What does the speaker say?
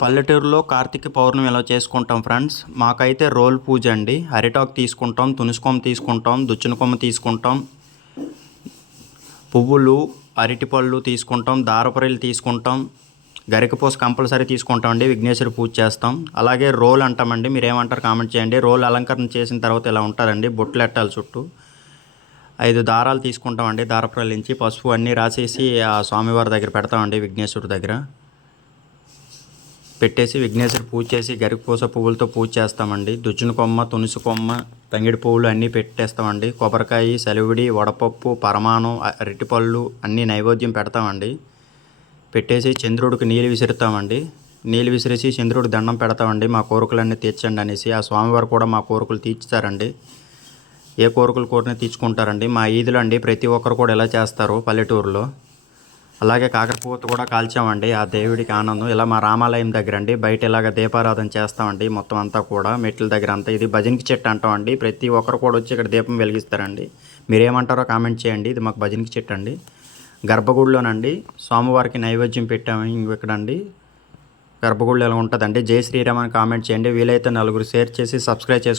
పల్లెటూరులో కార్తీక పౌర్ణమి ఎలా చేసుకుంటాం ఫ్రెండ్స్. మాకైతే రోల్ పూజ అండి. అరిటాకు తీసుకుంటాం, తునుసుకొమ్మ తీసుకుంటాం, దుచ్చున కొమ్మ తీసుకుంటాం, పువ్వులు, అరటిపళ్ళు తీసుకుంటాం, దారపురీలు తీసుకుంటాం, గరికపూస కంపల్సరీ తీసుకుంటాం అండి. విఘ్నేశ్వర పూజ చేస్తాం. అలాగే రోల్ అంటామండి. మీరు ఏమంటారు కామెంట్ చేయండి. రోల్ అలంకరణ చేసిన తర్వాత ఇలా ఉంటారండి. బొట్లు ఎట్టాలి చుట్టూ 5 దారాలు తీసుకుంటామండి. దారపురీల నుంచి పసుపు అన్నీ రాసేసి ఆ స్వామివారి దగ్గర పెడతామండి. విఘ్నేశ్వరుడి దగ్గర పెట్టేసి విఘ్నేశ్వర పూజ చేసి గరికపూస పువ్వులతో పూజ చేస్తామండి. దుజ్జున కొమ్మ, తునుసు కొమ్మ, తంగిడి పువ్వులు అన్నీ పెట్టేస్తామండి. కొబ్బరికాయ, సెలవిడి, వడపప్పు, పరమాణం, అరటిపళ్ళు అన్నీ నైవేద్యం పెడతామండి. పెట్టేసి చంద్రుడికి నీళ్ళు విసురుతామండి. నీళ్ళు విసిరేసి చంద్రుడికి దండం పెడతామండి. మా కోరికలన్నీ తీర్చండి అనేసి. ఆ స్వామివారు కూడా మా కోరికలు తీర్చుతారండి. ఏ కోరికలు కోరినా తీర్చుకుంటారండి. మా ఈదులు అండి ప్రతి ఒక్కరు కూడా ఇలా చేస్తారు పల్లెటూరులో. అలాగే కాకరపువ్వతో కూడా కాల్చామండి. ఆ దేవుడికి ఆనందం. ఇలా మా రామాలయం దగ్గర అండి బయట ఇలాగ దీపారాధన చేస్తామండి. మొత్తం అంతా కూడా మెట్ల దగ్గర అంతా ఇది భజనకి చెట్టు అంటామండి. ప్రతి ఒక్కరు కూడా వచ్చి ఇక్కడ దీపం వెలిగిస్తారండి. మీరేమంటారో కామెంట్ చేయండి. ఇది మాకు భజనకి చెట్టు అండి. గర్భగుడిలోనండి స్వామివారికి నైవేద్యం పెట్టాము. ఇక్కడండి గర్భగుడిలో ఎలా ఉంటుందండి. జై శ్రీరామ్ అని కామెంట్ చేయండి. వీలైతే నలుగురు షేర్ చేసి సబ్స్క్రైబ్ చేసుకోండి.